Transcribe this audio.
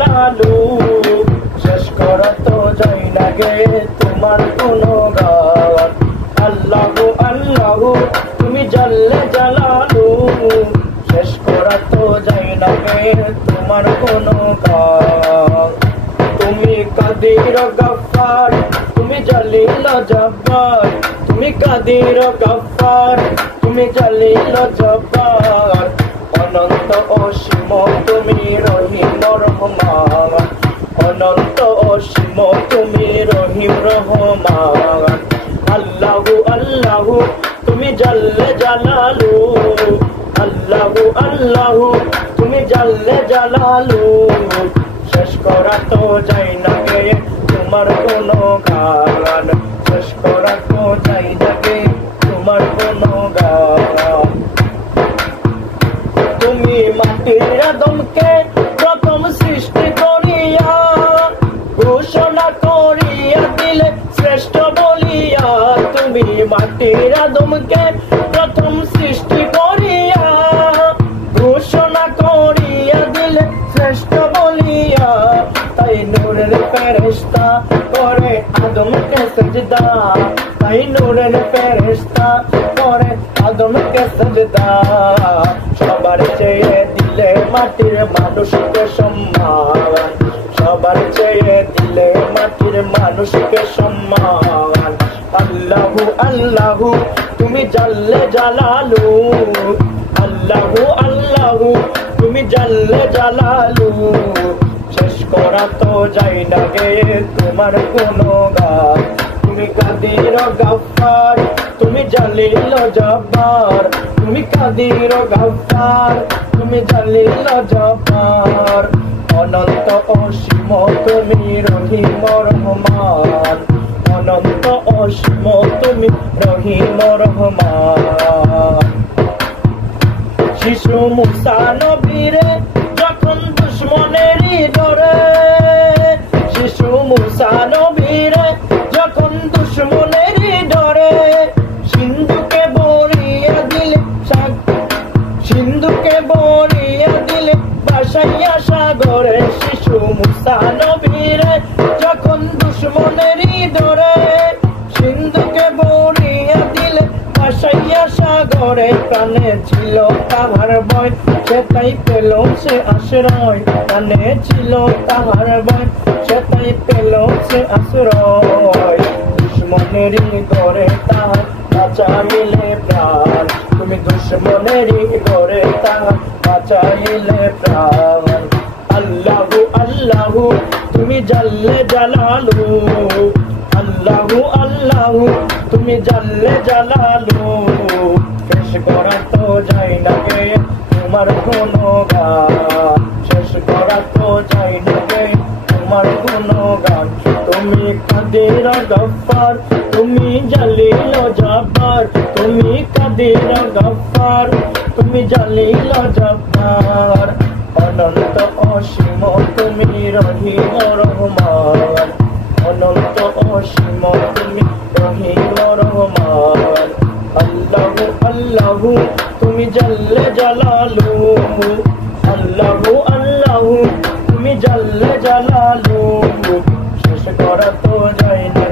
জালালু শেষ করা তো যায় না গে তোমার গুণগান। আল্লাহু আল্লাহু তুমি জাল্লে জালালু শেষ করা তো যায় না গে তোমার গুণগান। তুমি কাদির গফফার তুমি জলিল জব্বার, তুমি কাদির গফফার তুমি জলিল জব্বার। অনন্ত অসীম তুমি রহিম রহমান, অনন্ত অসীম তুমি রহিম রহমান। আল্লাহু আল্লাহু তুমি জাল্লে জালালু, আল্লাহু আল্লাহু তুমি জাল্লে জালালু শেষ করা তো যায় না গে তোমার গুণগান। শেষ করা তো যায় না গে তোমার গুণগান। তুমি মাটির আদমকে প্রথম সৃষ্টি করিয়া ঘোষণা করিয়া দিলে শ্রেষ্ঠ বলিয়া। তুমি মাটির আদমকে প্রথম সৃষ্টি করিয়া ঘোষণা করিয়া দিলে শ্রেষ্ঠ বলিয়া। তাই নূরের ফেরেশতা করে আদমকে সেজদা, তাই নূরের ফেরেশতা করে আদমকে সেজদা। সবার চেয়ে দিলে মাটির মানুষকে সম্মান, সবার চেয়ে দিলে মাটির মানুষকে সম্মান। আল্লাহু আল্লাহু তুমি জাল্লে জালালু, আল্লাহু আল্লাহু তুমি জাল্লে জালালু শেষ করা তো যায় না গে তোমার গুণগান। তুমি কাদির গফফার তুমি জলিল জব্বার, তুমি কাদির গফফার তুমি জলিল জব্বার। অনন্ত অসীম তুমি রহিম রহমান, অনন্ত অসীম তুমি রহিম রহমান। শিশু মুসা নবীরে যখন দুশ্মনেরই ডরে, শিশু মুসা নবীরে যখন দুশ্মনেরই ডরে সিন্ধুকে বরিয়া দিলে, সিন্ধুকে বরিয়া দিলে ভাসাইয়া সাগরে। শিশু মুসা নবীরে যখন দুশ্মনেরই ডরে সিন্ধুকে বরিয়া দিলে ভাসাইয়া সাগরে। প্রাণে ছিল তাহার ভয় সে তাই পেল সে আশ্রয়, প্রাণে ছিল তাহার ভয় সে তাই পেল সে আশ্রয়। দুশ্মনেরই ঘরে তাহার বাঁচাইলে প্রাণ, তুমি দুশ্মনেরই ঘরে তাহার বাঁচাইলে প্রাণ। আল্লাহু আল্লাহু তুমি জাল্লে জালালু, আল্লাহু আল্লাহু তুমি জাল্লে জালালু শেষ করা তো যায় না গে তোমার গুণগান। শেষ করা তো যায় না গে তোমার গুণগান। তুমি কাদির গফফার তুমি জলিল জব্বার, তুমি কাদির গফফার তুমি জলিল জব্বার। অনন্ত অসীম তুমি রহিম রহমান, অনন্ত অসীম তুমি রহিম রহমান। আল্লাহু আল্লাহু তুমি জাল্লে জালালু, আল্লাহু আল্লাহু তুমি জাল্লে জালালু শেষ করা তো যায় না